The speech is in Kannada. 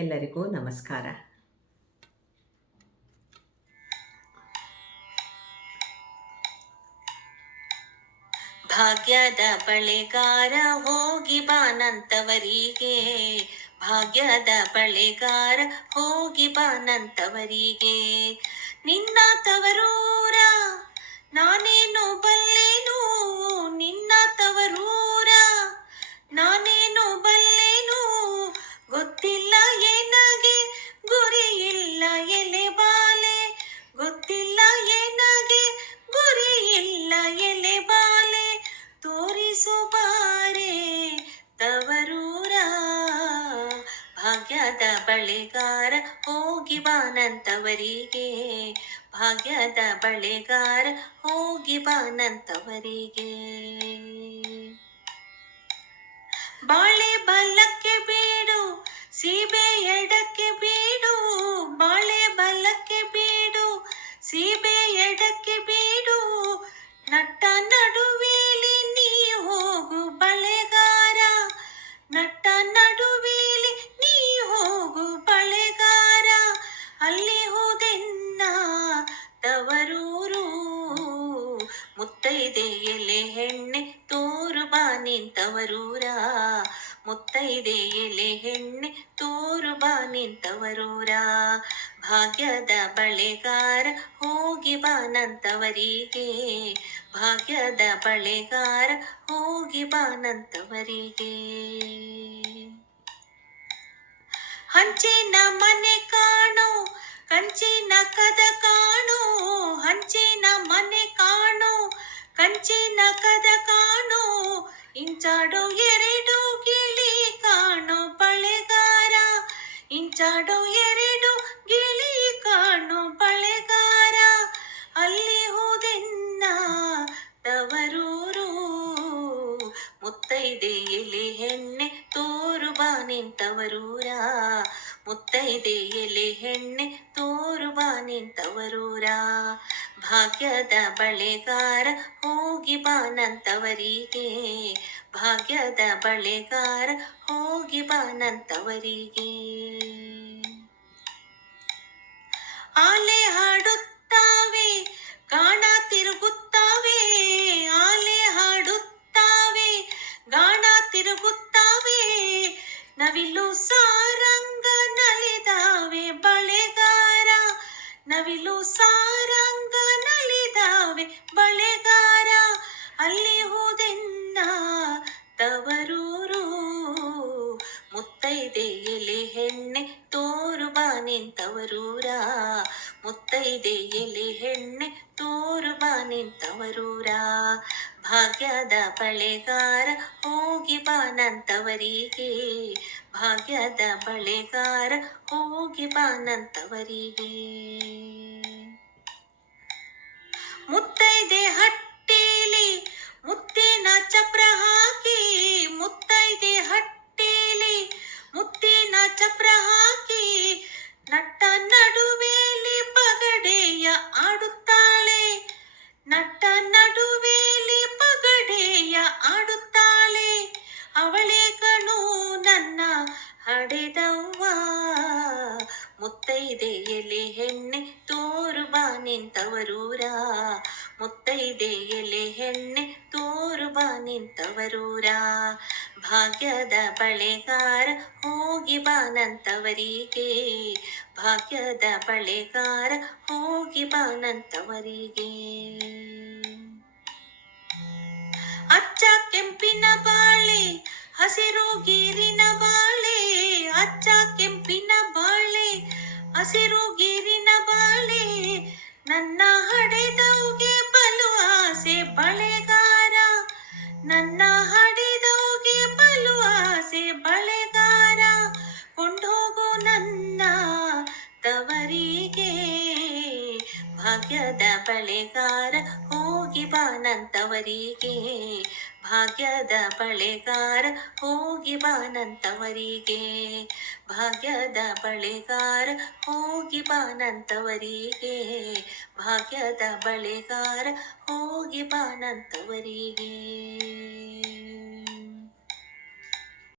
ಎಲ್ಲರಿಗೂ ನಮಸ್ಕಾರ. ಭಾಗ್ಯದ ಬಳೆಗಾರ ಹೋಗಿ ಬಾನಂತವರಿಗೆ, ಭಾಗ್ಯದ ಬಳೆಗಾರ ಹೋಗಿ ಬಾನಂತವರಿಗೆ. ನಿನ್ನ ತವರೂರ ನಾನೇನು ಬಲ್ಲೆನು, ನಿನ್ನ ತವರೂರ ನಾನೇನು ಬಲ್ಲೆನು, ಗೊತ್ತಿಲ್ಲ ಏನಗೆ ಗುರಿ ಇಲ್ಲ ಎಲೆ ಬಾಲೆ, ಗೊತ್ತಿಲ್ಲ ಏನಗೆ ಗುರಿ ಇಲ್ಲ ಎಲೆ ಬಾಲೆ, ತೋರಿಸು ಬಾರೆ ತವರೂರ. ಭಾಗ್ಯದ ಬಳೆಗಾರ ಹೋಗಿ ಬಾನಂತವರಿಗೆ, ಭಾಗ್ಯದ ಬಳೆಗಾರ ಹೋಗಿ ಬಾನಂತವರಿಗೆ. ಬಾಳೆ ಬಲಕ್ಕೆ ಬೀಡು ಸೀಬೆ ಎಡಕ್ಕೆ ಬೀಡು, ಬಾಳೆ ಬಲಕ್ಕೆ ಬೀಡು ಸೀಬೆ ಎಡಕ್ಕೆ ಬೀಡು, ನಟ್ಟ ನಡುವೇಲಿ ನೀ ಹೋಗು ಬಳೆಗಾರ, ನಟ್ಟ ನಡುವೇಲಿ ನೀ ಹೋಗು ಬಳೆಗಾರ, ಅಲ್ಲಿ ಹೋದೆನ್ನ ತವರೂರು. ಮುತ್ತೈದೆ ಎಲೆ ಹೆಣ್ಣೆ ತೋರು ಬಾ ನಿಂತವರೂರ, ಮುತ್ತೈದೆ ಎಲೆ ಹೆಣ್ಣೆ ತೋರು ಬಾ ನಿಂತವರೂರ. ಭಾಗ್ಯದ ಬಳೆಗಾರ ಹೋಗಿ ಬಾನಂತವರಿಗೆ, ಭಾಗ್ಯದ ಬಳೆಗಾರ ಹೋಗಿ ಬಾನಂತವರಿಗೆ. ಹಂಚಿನ ಮನೆ ಕಾಣೋ ಕಂಚಿನ ಕದ ಕಾಣೋ, ಹಂಚಿನ ಮನೆ ಕಾಣೋ ಕಂಚಿನ ಕದ ಕಾಣೋ, ಇಂಚಾಡೋ ಎರಡು ಗಿಳಿ ಕಾಣೋ ಬಳೆಗಾರ, ಇಂಚಾಡೋ ಎರಡು ಗಿಳಿ ಕಾಣೋ ಬಳೆಗಾರ, ಅಲ್ಲಿ ಹೋದೆನ್ನ ತವರೂರು. ಮುತ್ತೈದೆ ಎಲೆ ಹೆಣ್ಣೆ ತೋರು ಬಾ ನಿಂತವರೂರ, ಮುತ್ತೈದೆ ಎಲೆ ಹೆಣ್ಣೆ ತೋರು ಬಾ ನಿಂತವರೂರ. ಭಾಗ್ಯದ ಬಳೆಗಾರ ಹೋಗಿ ಬಾನಂತವರಿಗೆ, ಭಾಗ್ಯದ ಬಳೆಗಾರ ಹೋಗಿ ಬಾನಂತವರಿಗೆ. ಆಲೆ ಹಾಡುತ್ತಾವೆ ಗಾಣ ತಿರುಗುತ್ತಾವೆ, ಆಲೆ ಹಾಡುತ್ತಾವೆ ಗಾಣ ತಿರುಗುತ್ತಾವೆ, ನವಿಲು ಸಾರಂಗ ನಲಿದಾವೆ ಬಳೆಗಾರ, ನವಿಲು ಸಾರಂಗ ನಲಿದಾವೆ ಬಳೆಗಾರ, ಅಲ್ಲಿ ಹೋದೆನ್ನ ತವರೂರು. ಮುತ್ತೈದೆ ಎಲೆ ಹೆಣ್ಣೆ ತೋರು ಬಾ ನಿಂತವರೂರ, ಮುತ್ತೈದೆ ಎಲೆ ಹೆಣ್ಣೆ ತೋರು ಬಾ ನಿಂತವರೂರ. ಭಾಗ್ಯದ ಬಳೆಗಾರ ಹೋಗಿ ಬಾನಂತವರಿಗೆ, ಭಾಗ್ಯದ ಬಳೆಗಾರ ಹೋಗಿ ಬಾನಂತವರಿಗೆ. ಮುತ್ತೈದೆ ಹಟ್ಟೀಲಿ ಮುತ್ತಿನ ಚಪ್ರ ಹಾಕಿ, ಮುತ್ತೈದೆ ಹಟ್ಟೀಲಿ ಮುತ್ತಿನ ಚಪ್ರ ಹಾಕಿ, ನಟ್ಟ ನಡುವೇಲಿ ಪಗಡೆಯ ಆಡುತ್ತಾಳೆ, ನಟ್ಟ ನಡುವೇಲಿ ಪಗಡೆಯ ಆಡುತ್ತಾಳೆ, ಅವಳೇ ಕಣು ನನ್ನ ಹಡೆದವ್ವ. ಮುತ್ತೈದೆ ಎಲೆ ಹೆಣ್ಣೆ ತೋರು ಬಾ ನಿಂತವರೂರ, ಮುತ್ತೈದೆ ಎಲೆ ಹೆಣ್ಣೆ ತೋರು ಬಾ ನಿಂತವರೂರ. ಭಾಗ್ಯದ ಬಳೆಗಾರ ಹೋಗಿ ಬಾನಂತವರಿಗೆ, ಭಾಗ್ಯದ ಬಳೆಗಾರ ಹೋಗಿ ಬಾನಂತವರಿಗೆ. ಅಚ್ಚ ಕೆಂಪಿನ ಬಾಳೆ ಹಸಿರು ಗೀರಿನ ಬಾಳೆ, ಅಚ್ಚ ಕೆಂಪಿನ ಬಾಳೆ ಹಸಿರು ಗೀರಿನ ಬಾಳೆ, ನನ್ನ ಹಡೆದವ್ಗೆ ಬಲು ಆಸೆ ಬಳೆಗಾರ, ನನ್ನ ಹಡೆದವ್ಗೆ ಬಲು ಆಸೆ ಬಳೆಗಾರ, ಕೊಂಡೋಗು ನನ್ನ ತವರಿಗೆ. ಭಾಗ್ಯದ ಬಳೆಗಾರ ಹೋಗಿ ಬಾನಂತವರಿಗೆ, ಭಾಗ್ಯದ ಬಳೆಗಾರ ಹೋಗಿ ಬಾನಂತವರಿಗೆ, ಭಾಗ್ಯದ ಬಳೆಗಾರ ಹೋಗಿ ಬಾನಂತವರಿಗೆ, ಭಾಗ್ಯದ ಬಳೆಗಾರ ಹೋಗಿ ಬಾನಂತವರಿಗೆ.